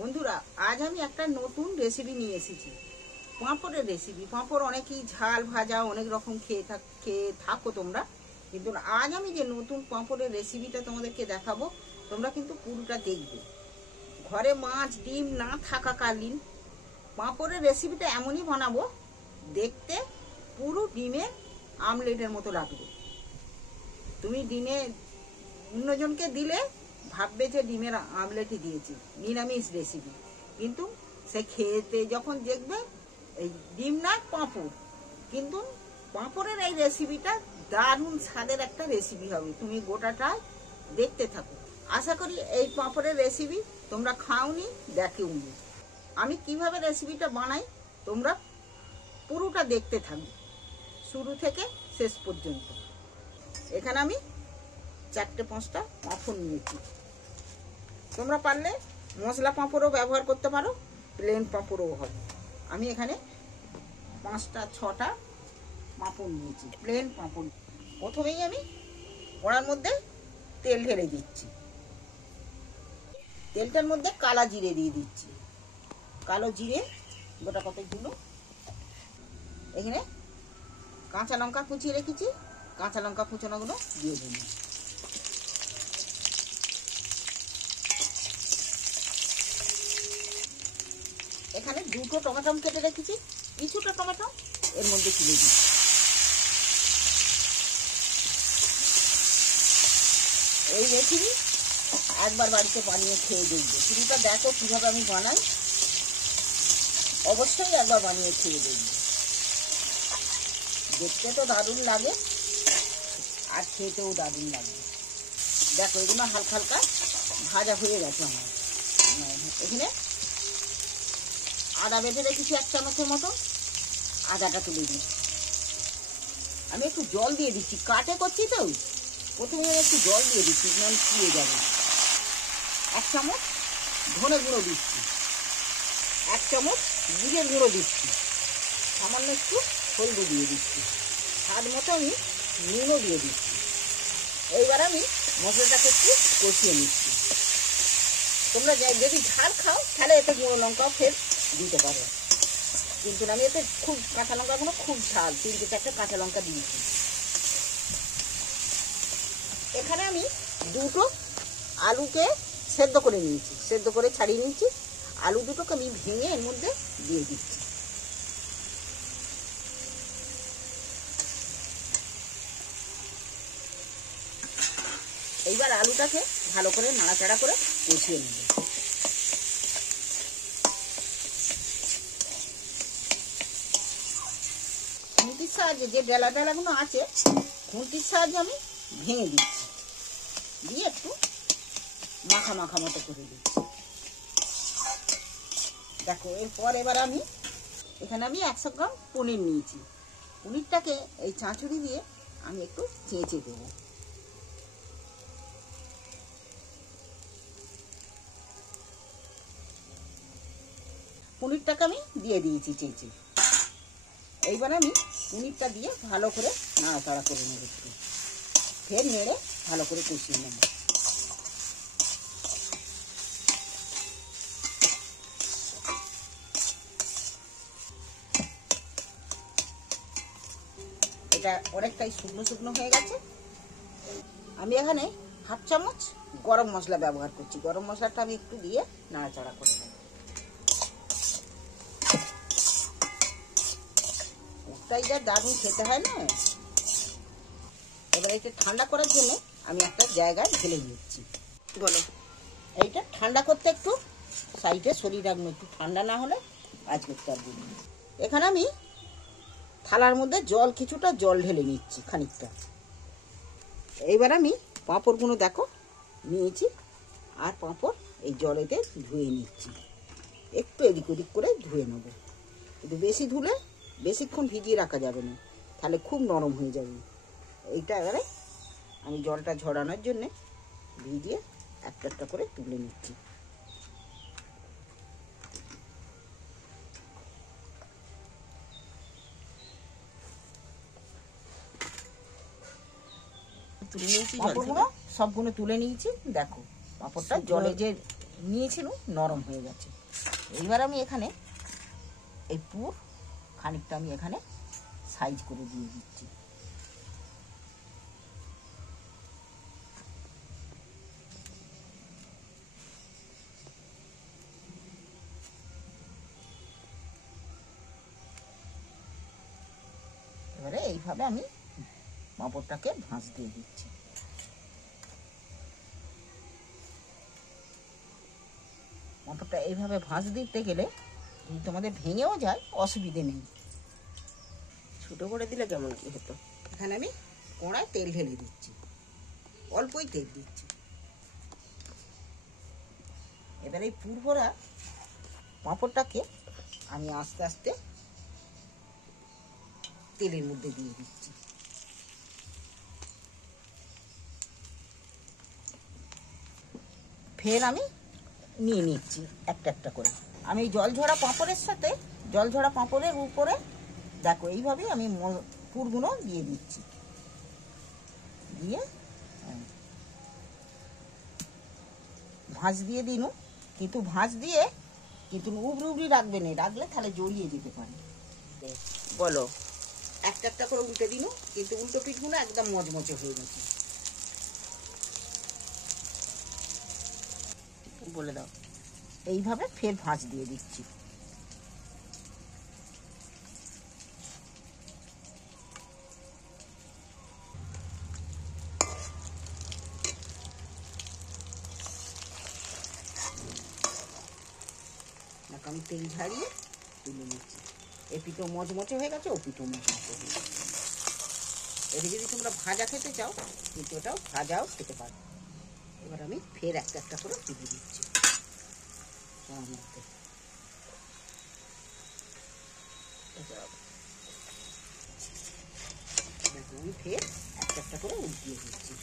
বন্ধুরা, আজ আমি একটা নতুন রেসিপি নিয়ে এসেছি, পাঁপড়ের রেসিপি। পাঁপড় অনেকেই ঝাল ভাজা অনেক রকম খেয়ে থাকো তোমরা, কিন্তু আজ আমি যে নতুন পাঁপড়ের রেসিপিটা তোমাদেরকে দেখাবো, তোমরা কিন্তু পুরোটা দেখবে। ঘরে মাছ ডিম না থাকাকালীন পাঁপড়ের রেসিপিটা এমনই বানাবো, দেখতে পুরো ডিমের আমলেটের মতো লাগবে। তুমি ডিমে অন্যজনকে দিলে ভাববে যে ডিমের আমলেটই দিয়েছি, নিরামিষ রেসিপি, কিন্তু সে খেতে যখন দেখবে এই ডিম না পাঁপড়, কিন্তু পাঁপড়ের এই রেসিপিটা দারুণ স্বাদের একটা রেসিপি হবে। তুমি গোটাটাই দেখতে থাকো। আশা করি এই পাঁপড়ের রেসিপি তোমরা খাওনি, দেখোনি। আমি কিভাবে রেসিপিটা বানাই তোমরা পুরোটা দেখতে থাকবে, শুরু থেকে শেষ পর্যন্ত। এখানে আমি 4-5টা পাঁপড় নিয়েছি। তোমরা পারলে মশলা পাঁপড়ও ব্যবহার করতে পারো, প্লেন পাঁপড়ও হবে। আমি এখানে 5-6টা পাঁপড় নিয়েছি, প্লেন পাঁপড়। প্রথমেই আমি কড়ার মধ্যে তেল ঢেলে দিচ্ছি। তেলটার মধ্যে কালা জিরে দিয়ে দিচ্ছি, কালো জিরে গোটা কতগুলো। এখানে কাঁচা লঙ্কা কুচিয়ে রেখেছি, কাঁচা লঙ্কা কুচানোগুলো দিয়ে দিন। এখানে 2টো টমেটো কেটে রেখেছি, কিছুটা টমেটো এর মধ্যে তুলে দিচ্ছি। এই রেসিপি একবার বাড়িতে বানিয়ে খেয়ে দেখবে। পুরোটা দেখো কিভাবে আমি বানাই, অবশ্যই একবার বানিয়ে খেয়ে দেখবে। দেখতে তো দারুণ লাগে আর খেতেও দারুণ লাগবে। দেখো এগুলো হালকা হালকা ভাজা হয়ে গেছে আমার। এখানে আদা বেটে রেখেছি 1 চামচের মতো, আদাটা তুলে দিচ্ছি। আমি একটু জল দিয়ে দিচ্ছি, কাটে করছি তো, প্রথমে আমি একটু জল দিয়ে দিচ্ছি, নাহলে পুড়ে যাবে। 1 চামচ ধনে গুঁড়ো দিচ্ছি, 1 চামচ জিরে গুঁড়ো দিচ্ছি, সামান্য একটু হলদি দিয়ে দিচ্ছি, স্বাদ মতো আমি নুনও দিয়ে দিচ্ছি। এইবার আমি মশলাটাকে একটু কষিয়ে নিচ্ছি। তোমরা যদি ঝাল খাও তাহলে এতে গুঁড়ো লঙ্কাও ফের দিতে পারো, কিন্তু আমি এতে খুব কাঁচা লঙ্কাগুলো খুব ঝাল, 3-4টা কাঁচা লঙ্কা দিয়েছি। এখানে আমি 2টো আলুকে সেদ্ধ করে নিয়েছি, সেদ্ধ করে ছাড়িয়ে নিয়েছি। আলু 2টোকে আমি ভেঙে এর মধ্যে দিয়ে দিচ্ছি। এইবার আলুটাকে ভালো করে নাড়াচাড়া করে কষিয়ে নেব। খুন্তির সাহায্যে যে ডেলাগুলো আছে, খুন্তির সাহায্যে আমি ভেঙে দিচ্ছি, দিয়ে একটু মাখা মাখা মতো করে দিচ্ছি। দেখো এরপর এবার আমি এখানে 100 গ্রাম পনির নিয়েছি। পনিরটাকে এই চাঁচুড়ি দিয়ে আমি একটু চেঁচে দেবো। পনিরটাকে আমি দিয়ে দিয়েছি চেঁচে। এইবার আমি পনিরটা দিয়ে ভালো করে নাড়াচাড়া করে নেব, একটু ফের নেড়ে ভালো করে কষিয়ে নেব। এটা অনেকটাই শুকনো শুকনো হয়ে গেছে। আমি এখানে 1/2 চামচ গরম মশলা ব্যবহার করছি। গরম মশলাটা আমি একটু দিয়ে নাড়াচাড়া করে নেব। ওটাই যা দারুণ খেতে হয় না। এবার এটা ঠান্ডা করার জন্য আমি একটা জায়গায় ঢেলে নিচ্ছি। বলো, এইটা ঠান্ডা করতে একটু সাইডে সরিয়ে রাখবো, একটু ঠান্ডা না হলে কাজ করতে পারবো না। এখানে আমি থালার মধ্যে কিছুটা জল ঢেলে নিচ্ছি, খানিকটা। এইবার আমি পাঁপড়গুলো দেখো নিয়েছি, আর পাঁপড় এই জলেতে ধুয়ে নিচ্ছি। একটু এদিক ওদিক করে ধুয়ে নেব, কিন্তু বেশি ধুলে বেশিক্ষণ ভিজিয়ে রাখা যাবে না, তাহলে খুব নরম হয়ে যাবে। এইটা এবারে আমি জলটা ঝরানোর জন্যে ভিজিয়ে একটা একটা করে তুলে নিচ্ছি। পাঁপড়গুলো সবগুলো তুলে নিয়েছি। দেখো পাঁপড়টা জলে যে নিয়েছিল নরম হয়ে গেছে। এইবার আমি এখানে এই পুর খানিকটা আমি এখানে সাইজ করে দিয়ে দিচ্ছি। এবারে এইভাবে আমি পাঁপড়টাকে ভাঁজ দিয়ে দিচ্ছি। পাঁপড়টা এইভাবে ভাঁজ দিতে গেলে যদি তোমাদের ভেঙেও যায় অসুবিধে নেই। ছোটো করে দিলে কেমন কি হতো? এখানে আমি কড়ায় তেল ঢেলে দিচ্ছি, অল্পই তেল দিচ্ছি। এবার এই পুর ভরা পাঁপড়টাকে আমি আস্তে আস্তে তেলের মধ্যে দিয়ে দিচ্ছি। ফের আমি নিয়ে নিচ্ছি একটা একটা করে। আমি জল ঝরা পাঁপড়ের সাথে জল ঝরা পাঁপড়ের উপরে দেখো এইভাবেই আমি পুরগুলো দিয়ে দিচ্ছি। দিয়ে ভাঁজ দিয়ে দিন, কিন্তু ভাঁজ দিয়ে কিন্তু উবড়ি উবড়ি রাখবে না, রাখলে তাহলে জড়িয়ে যেতে পারে। বলো। একটা একটা করে উল্টে দিন, কিন্তু উল্টো পিঠগুলো একদম মচমচে হয়ে গেছে। বলে দাও। এইভাবে ফের ভাঁজ দিয়ে দিচ্ছি। আমি তেল ঝাড়িয়ে তুলে নিচ্ছি। এ পিঠো মচমচে হয়ে গেছে, ও পিঠো মচমচে হয়ে গেছে। এটা যদি তোমরা ভাজা খেতে চাও কিন্তু ওটাও ভাজাও খেতে পারো। এবার আমি ফের একটা একটা করে তুলে দিচ্ছি। আমি ফের একটা একটা করে উল্টিয়ে দিচ্ছি।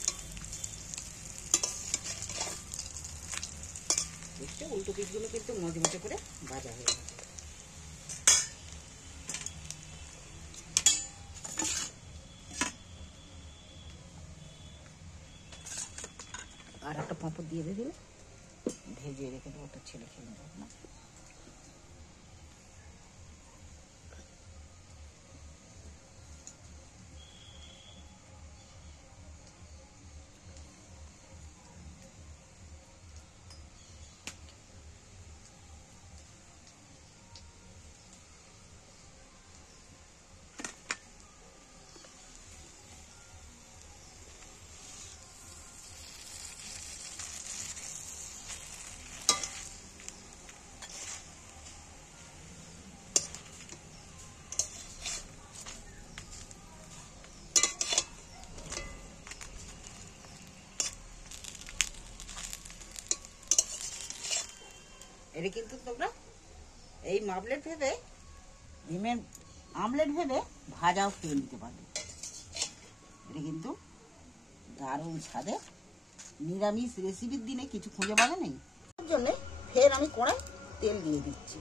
দেখছো উল্টো পিঠগুলো কিন্তু মচমচে করে ভাজা হয়ে গেছে। আর একটা পাঁপড় দিয়ে দিলে ভেজে রেখে দেবো, ওটা ছেলে খেয়ে নেবো না। এটা কিন্তু তোমরা এই মামলেট ভেবে ডিমের আমলেট ভেবে ভাজাও খেয়ে নিতে পারবে। এটা কিন্তু দারুণ স্বাদে নিরামিষ রেসিপির দিনে কিছু খুঁজে পাবে নেই। তার জন্যে ফের আমি কড়াই তেল দিয়ে দিচ্ছি।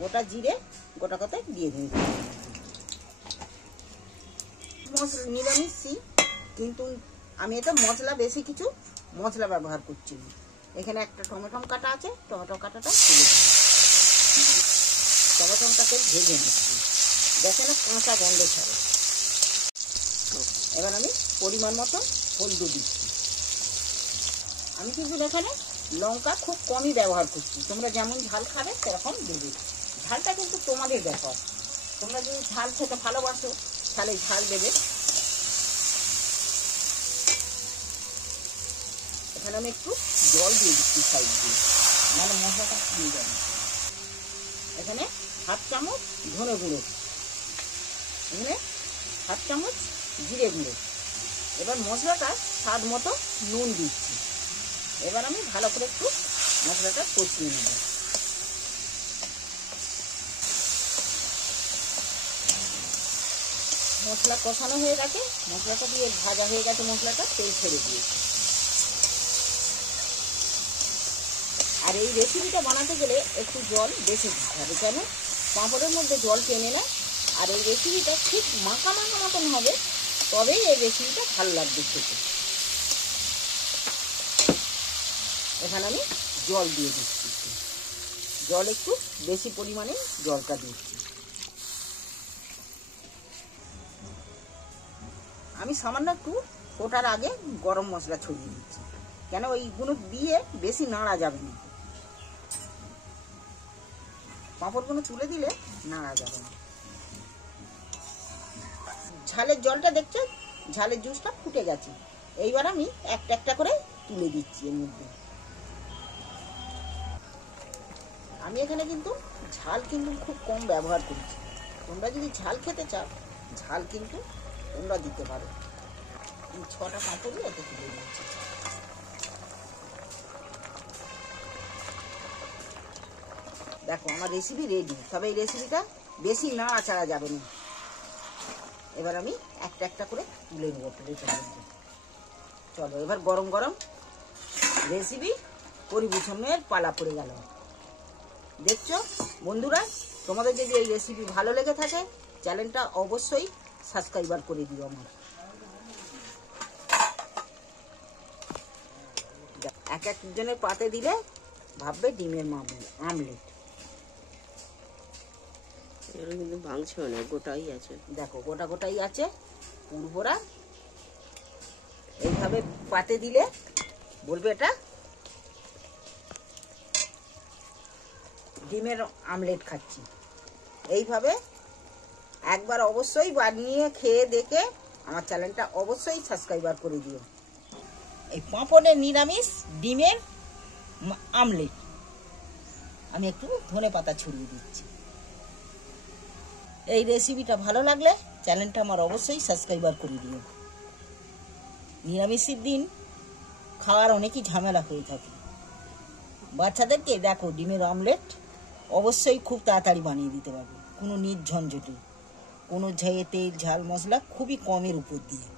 গোটা জিরে গোটা কথায় দিয়ে দিচ্ছি। নিরামিষই কিন্তু আমি এটা মশলা বেশি কিছু মশলা ব্যবহার করছি না। এখানে একটা টমেটো কাটা আছে, টমেটো কাটাটা তুলে দিই। টমেটোটাকে ভেজে নিচ্ছি, দেখে না কাঁচা গন্ধ ছাড়ে। এবার আমি পরিমাণ মতো হলুদ দিচ্ছি। আমি কিন্তু এখানে লঙ্কা খুব কমই ব্যবহার করছি, তোমরা যেমন ঝাল খাবে সেরকম দেবে। ঝালটা কিন্তু তোমাদের ব্যাপার, তোমরা যদি ঝাল খেতে ভালোবাসো তাহলে ঝাল দেবে। এখানে আমি একটু জল দিয়ে দিচ্ছি সাইড দিয়ে, নাহলে মশলাটা পুড়ে যাবে। এখানে 1/2 চামচ ধনে গুঁড়ো, এখানে 1/2 চামচ জিরে গুঁড়ো। এবার মশলাটা স্বাদ মতো নুন দিচ্ছি। এবার আমি ভালো করে একটু মশলাটা কষিয়ে নেব। মশলা কষানো হয়ে গেছে, মশলাটা দিয়ে ভাজা হয়ে গেছে, মশলাটা তেল ছেড়ে দিয়েছি। আর এই রেসিপিটা বানাতে গেলে একটু জল বেশি দিতে হবে, কেন পাঁপড়ের মধ্যে জল টেনে নেয়। আর এই রেসিপিটা ঠিক মাখা মাখা মতন হবে, তবেই এই রেসিপিটা ভালো লাগবে খেতে। এখানে আমি জল দিয়ে দিচ্ছি। জল একটু বেশি পরিমাণে জলটা দিচ্ছি। আমি সামান্য একটু ফোটার আগে গরম মশলা ছড়িয়ে দিচ্ছি, কেন ওইগুলো দিয়ে বেশি নাড়া যাবে না। পাঁপড়গুলো তুলে দিলে নাড়া যাবে না। ঝালের জলটা দেখছো, ঝালের জুসটা ফুটে গেছে। এইবার আমি একটা একটা করে তুলে দিচ্ছি এর মধ্যে। আমি এখানে কিন্তু ঝাল কিন্তু খুব কম ব্যবহার করছি। তোমরা যদি ঝাল খেতে চাও, ঝাল কিন্তু তোমরা দিতে পারো। 6টা পাঁপড়ই এতে তুলে দিচ্ছি। দেখো আমার রেসিপি রেডি। তবে এই রেসিপিটা বেশি নাড়াচাড়া যাবে না। এবার আমি একটা একটা করে তুলে নেবো প্লেটের মধ্যে। চলো এবার গরম গরম রেসিপি পরিবেশনের পালা পড়ে গেল। দেখছো বন্ধুরা, তোমাদের যদি এই রেসিপি ভালো লেগে থাকে, চ্যানেলটা অবশ্যই সাবস্ক্রাইবার করে দিও আমার। এক একজনের পাতে দিলে ভাববে ডিমের আমলেট। এগুলো কিন্তু ভাঙছেও না, গোটাই আছে। দেখো গোটা গোটাই আছে পুরভরা। এইভাবে পাতে দিলে বলবে এটা ডিমের আমলেট খাচ্ছি। এইভাবে একবার অবশ্যই বানিয়ে খেয়ে দেখে আমার চ্যানেলটা অবশ্যই সাবস্ক্রাইবার করে দিও। এই পাঁপড়ের নিরামিষ ডিমের আমলেট আমি একটু ধনেপাতা ছড়িয়ে দিচ্ছি। এই রেসিপিটা ভালো লাগলে চ্যানেলটা আমার অবশ্যই সাবস্ক্রাইবার করে দিও। নিরামিষের দিন খাওয়ার অনেকই ঝামেলা হয়ে থাকে। বাচ্চাদেরকে দেখো ডিমের আমলেট অবশ্যই খুব তাড়াতাড়ি বানিয়ে দিতে পারবে, কোনো নির্ঝঞ্ঝটে, কোনো তেল ঝাল মশলা খুবই কমের উপর দিয়ে।